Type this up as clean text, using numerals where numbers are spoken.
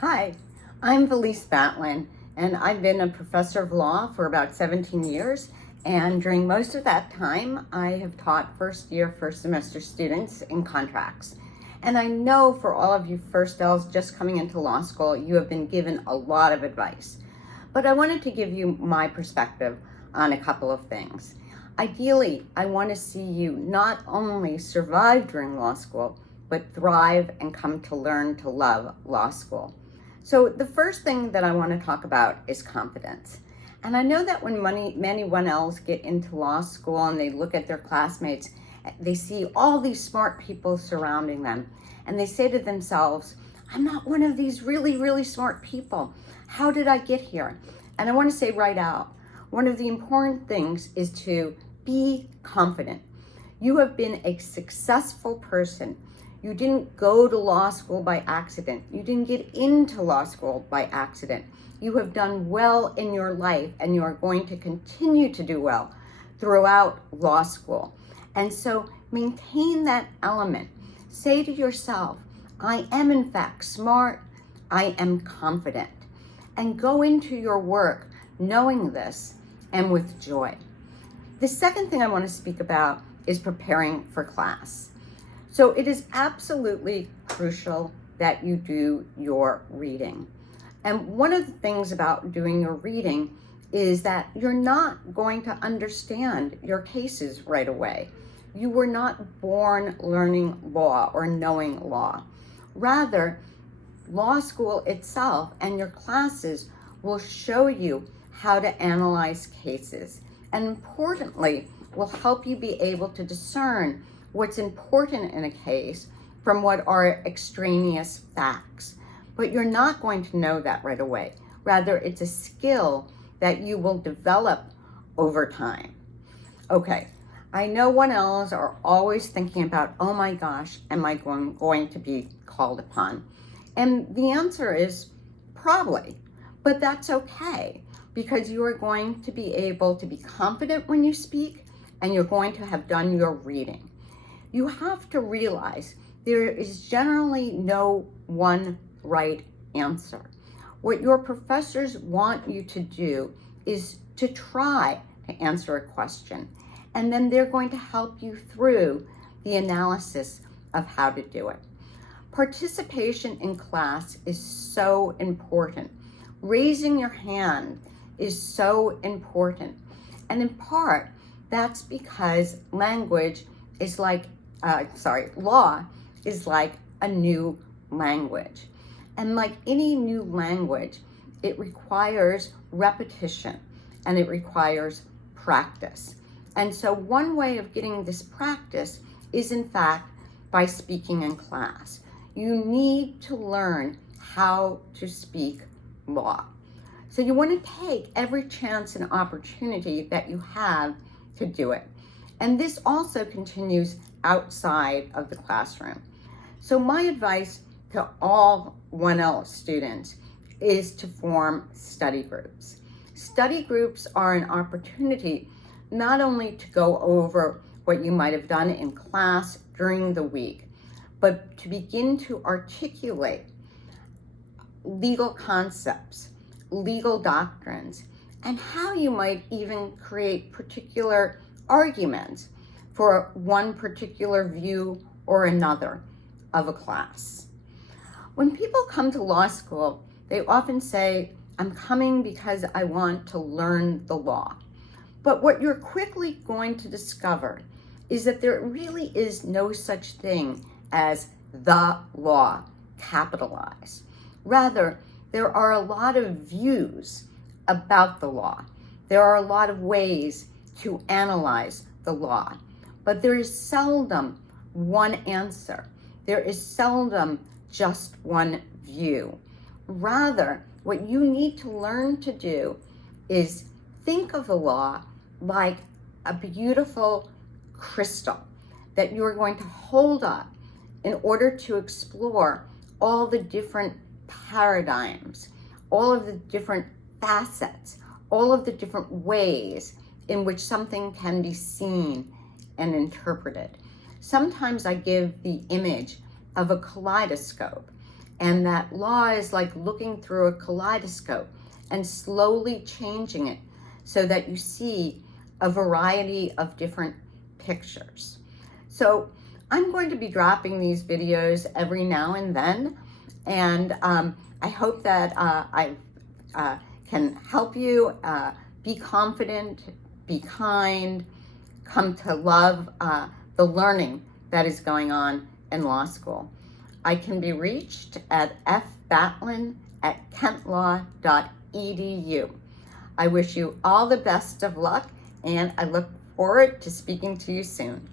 Hi, I'm Felice Batlin, and I've been a professor of law for about 17 years. And during most of that time, I have taught first year, first semester students in contracts. And I know for all of you first L's just coming into law school, you have been given a lot of advice. But I wanted to give you my perspective on a couple of things. Ideally, I want to see you not only survive during law school, but thrive and come to learn to love law school. So the first thing that I want to talk about is confidence. And I know that when many 1Ls get into law school and they look at their classmates, they see all these smart people surrounding them. And they say to themselves, I'm not one of these really smart people. How did I get here? And I want to say right out, one of the important things is to be confident. You have been a successful person. You didn't go to law school by accident. You didn't get into law school by accident. You have done well in your life, and you are going to continue to do well throughout law school. And so maintain that element. Say to yourself, I am in fact smart. I am confident. And go into your work knowing this and with joy. The second thing I want to speak about is preparing for class. So it is absolutely crucial that you do your reading. And one of the things about doing your reading is that you're not going to understand your cases right away. You were not born learning law or knowing law. Rather, law school itself and your classes will show you how to analyze cases, and importantly, will help you be able to discern what's important in a case from what are extraneous facts. But you're not going to know that right away. Rather, it's a skill that you will develop over time. Okay, I know 1Ls are always thinking about, oh my gosh, am I going to be called upon? And the answer is probably, but that's okay, because you are going to be able to be confident when you speak, and you're going to have done your reading. You have to realize there is generally no one right answer. What your professors want you to do is to try to answer a question, and then they're going to help you through the analysis of how to do it. Participation in class is so important. Raising your hand is so important. And in part, that's because law is like a new language. And like any new language, it requires repetition and it requires practice. And so one way of getting this practice is in fact by speaking in class. You need to learn how to speak law. So you want to take every chance and opportunity that you have to do it. And this also continues outside of the classroom. So my advice to all 1L students is to form study groups. Study groups are an opportunity not only to go over what you might have done in class during the week, but to begin to articulate legal concepts, legal doctrines, and how you might even create particular arguments for one particular view or another of a class. When people come to law school, they often say, I'm coming because I want to learn the law. But what you're quickly going to discover is that there really is no such thing as the law, capitalized. Rather, there are a lot of views about the law. There are a lot of ways to analyze the law, but there is seldom one answer. There is seldom just one view. Rather, what you need to learn to do is think of the law like a beautiful crystal that you're going to hold up in order to explore all the different paradigms, all of the different facets, all of the different ways in which something can be seen and interpreted. Sometimes I give the image of a kaleidoscope, And that law is like looking through a kaleidoscope and slowly changing it so that you see a variety of different pictures. So I'm going to be dropping these videos every now and then, and I hope that I can help you be confident, be kind, come to love the learning that is going on in law school. I can be reached at fbatlin@kentlaw.edu. I wish you all the best of luck, and I look forward to speaking to you soon.